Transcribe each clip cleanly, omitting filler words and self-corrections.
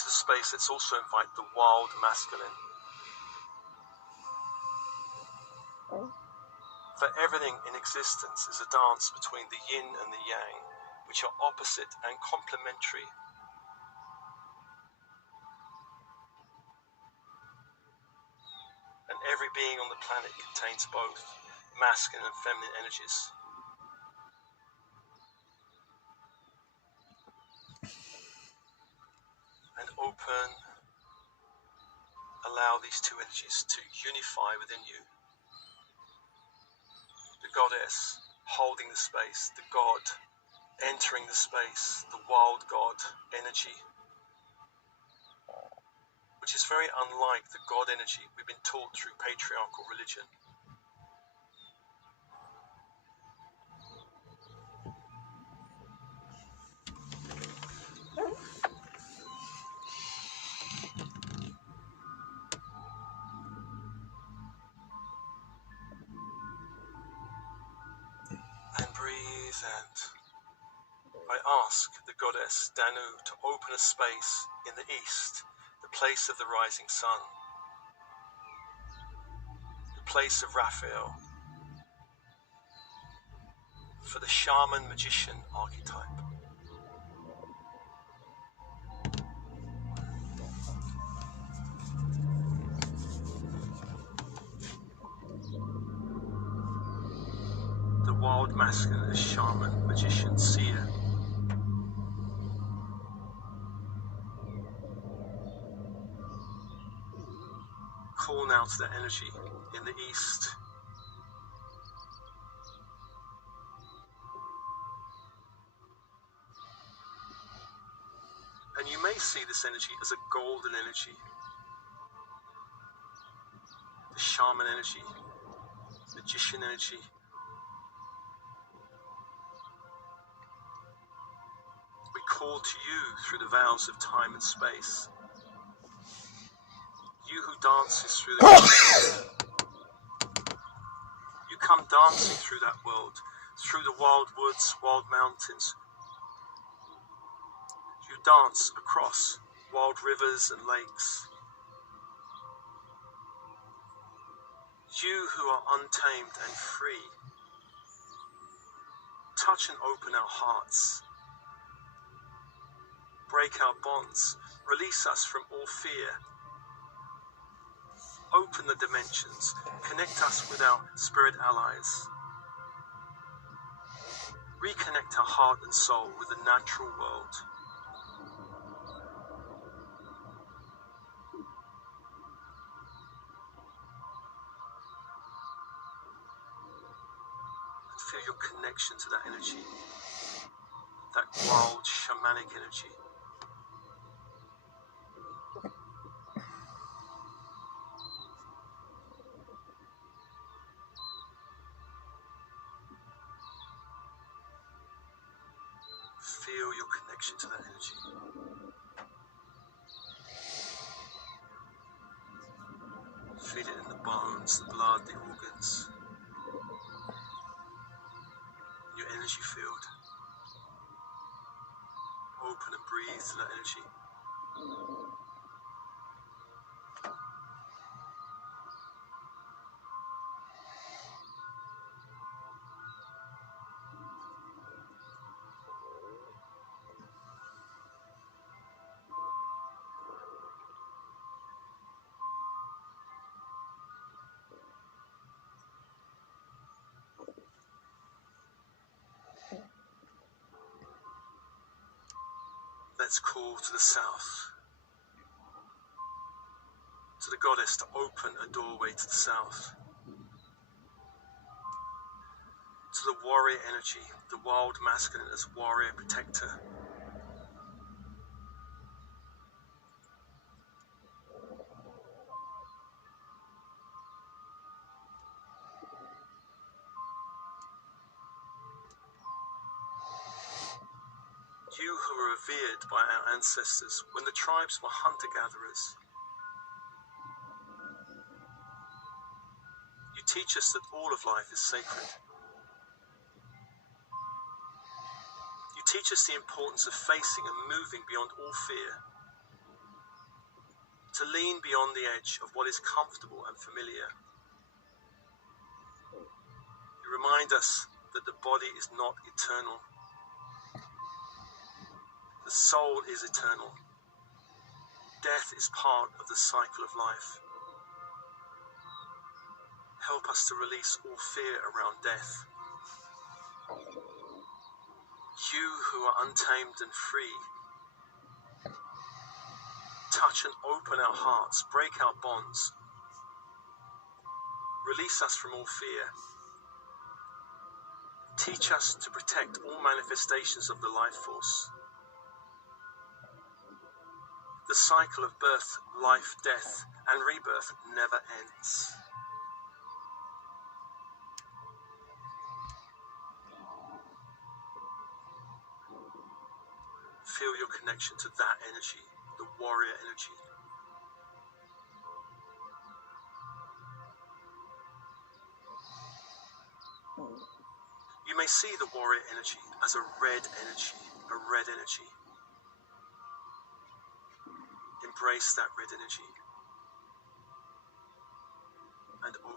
into the space, let's also invite the wild masculine. For everything in existence is a dance between the yin and the yang, which are opposite and complementary. And every being on the planet contains both masculine and feminine energies. And open, allow these two energies to unify within you. The goddess holding the space, the god entering the space, the wild god energy, which is very unlike the god energy we've been taught through patriarchal religion. And breathe out. I ask the goddess Danu to open a space in the east, the place of the rising sun, the place of Raphael, for the shaman magician archetype. The wild masculine is shaman, magician, seer. Call now to that energy in the east. And you may see this energy as a golden energy. The shaman energy, magician energy. We call to you through the vows of time and space. You who dances through the world. You come dancing through that world, through the wild woods, wild mountains. You dance across wild rivers and lakes. You who are untamed and free. Touch and open our hearts. Break our bonds. Release us from all fear. Open the dimensions, connect us with our spirit allies. Reconnect our heart and soul with the natural world. And feel your connection to that energy, that wild shamanic energy. Feel your connection to that energy. Feel it in the bones, the blood, the organs. In your energy field. Open and breathe to that energy. Let's call to the south, to the goddess to open a doorway to the south, to the warrior energy, the wild masculine as warrior protector. You who were revered by our ancestors when the tribes were hunter-gatherers. You teach us that all of life is sacred. You teach us the importance of facing and moving beyond all fear. to lean beyond the edge of what is comfortable and familiar. You remind us that the body is not eternal. The soul is eternal. Death is part of the cycle of life. Help us to release all fear around death. You who are untamed and free, touch and open our hearts, break our bonds. Release us from all fear. Teach us to protect all manifestations of the life force. The cycle of birth, life, death, and rebirth never ends. Feel your connection to that energy, the warrior energy. You may see the warrior energy as a red energy, Embrace that red energy and open.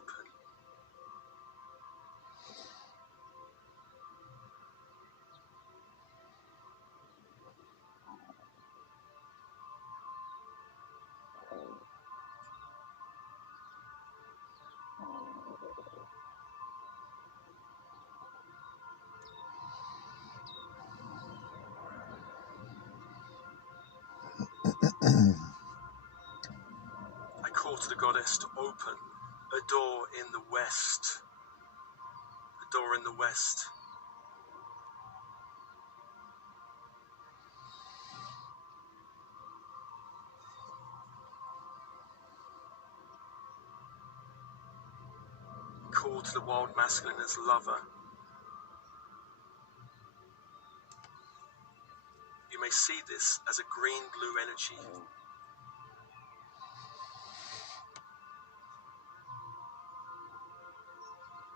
I call to the goddess to open a door in the west. A door in the west. Call to the wild masculine as lover. You may see this as a green-blue energy.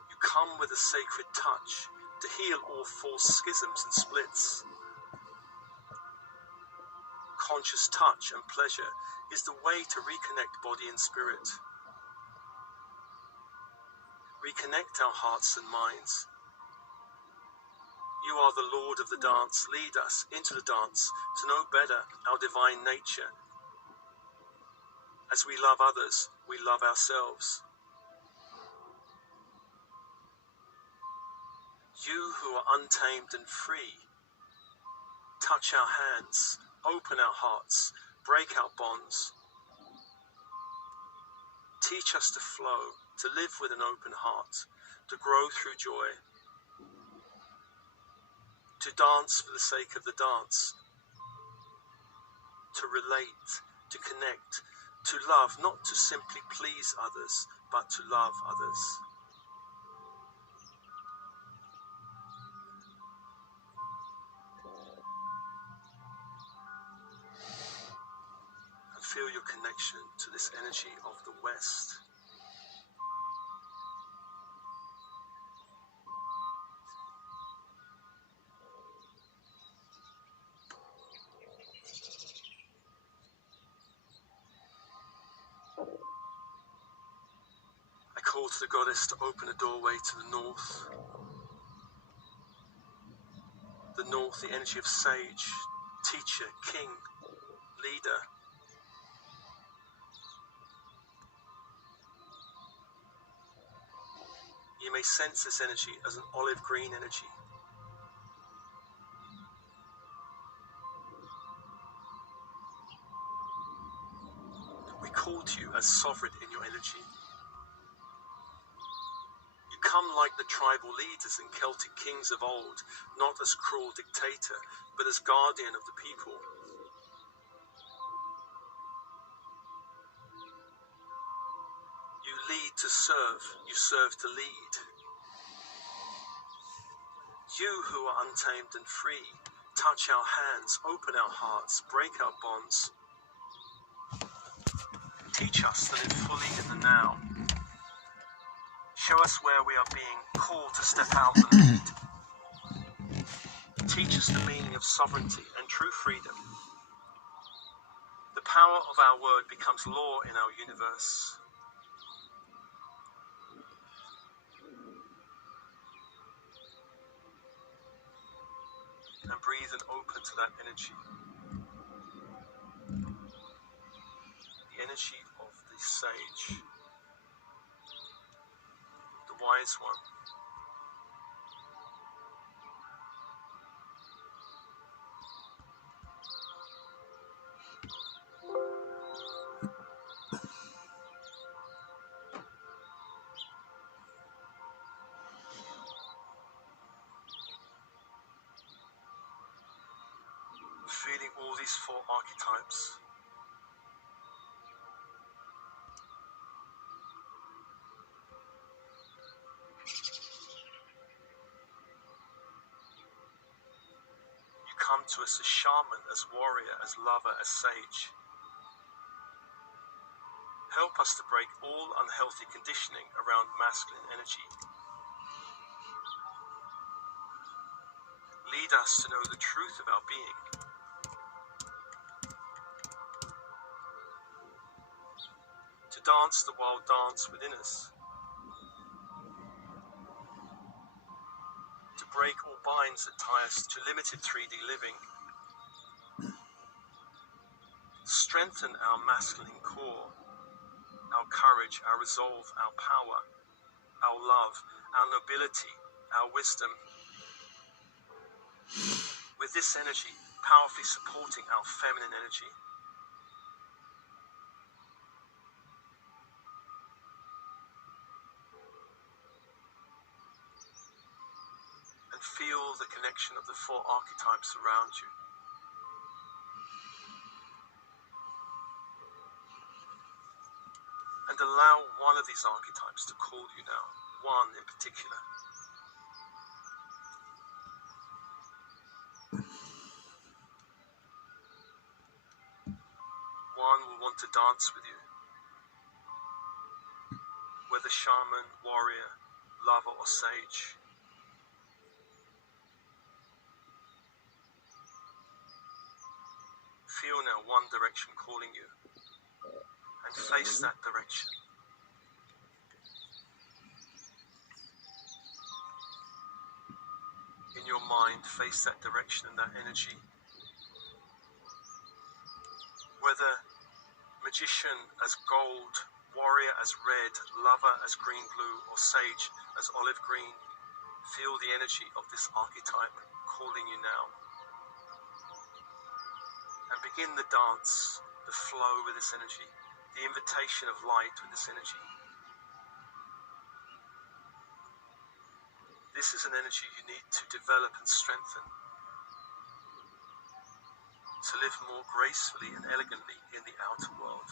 You come with a sacred touch to heal all false schisms and splits. Conscious touch and pleasure is the way to reconnect body and spirit. Reconnect our hearts and minds. You are the Lord of the dance. Lead us into the dance to know better our divine nature. As we love others, we love ourselves. You who are untamed and free, touch our hands, open our hearts, break our bonds. Teach us to flow, to live with an open heart, to grow through joy, to dance for the sake of the dance, to relate, to connect, to love, not to simply please others, but to love others. And feel your connection to this energy of the West. I call to the goddess to open a doorway to the north. The north, the energy of sage, teacher, king, leader. You may sense this energy as an olive green energy. We call to you as sovereign in your energy. You come like the tribal leaders and Celtic kings of old, not as cruel dictator, but as guardian of the people. You lead to serve, you serve to lead. You who are untamed and free, touch our hands, open our hearts, break our bonds. Teach us to live fully in the now. Show us where we are being called to step out and lead. Teach us the meaning of sovereignty and true freedom. The power of our word becomes law in our universe. And breathe and open to that energy. The energy of the sage, the wise one. Feeling all these four archetypes. You come to us as shaman, as warrior, as lover, as sage. Help us to break all unhealthy conditioning around masculine energy. Lead us to know the truth of our being. To dance the wild dance within us. To break all binds that tie us to limited 3D living. Strengthen our masculine core, our courage, our resolve, our power, our love, our nobility, our wisdom. With this energy powerfully supporting our feminine energy. And feel the connection of the four archetypes around you. And allow one of these archetypes to call you now, one in particular. One will want to dance with you. Whether shaman, warrior, lover or sage. Feel now one direction calling you. And face that direction. In your mind, face that direction and that energy. Whether magician as gold, warrior as red, lover as green blue, or sage as olive green, feel the energy of this archetype calling you now. And begin the dance, the flow with this energy. The invitation of light with this energy. This is an energy you need to develop and strengthen. To live more gracefully and elegantly in the outer world.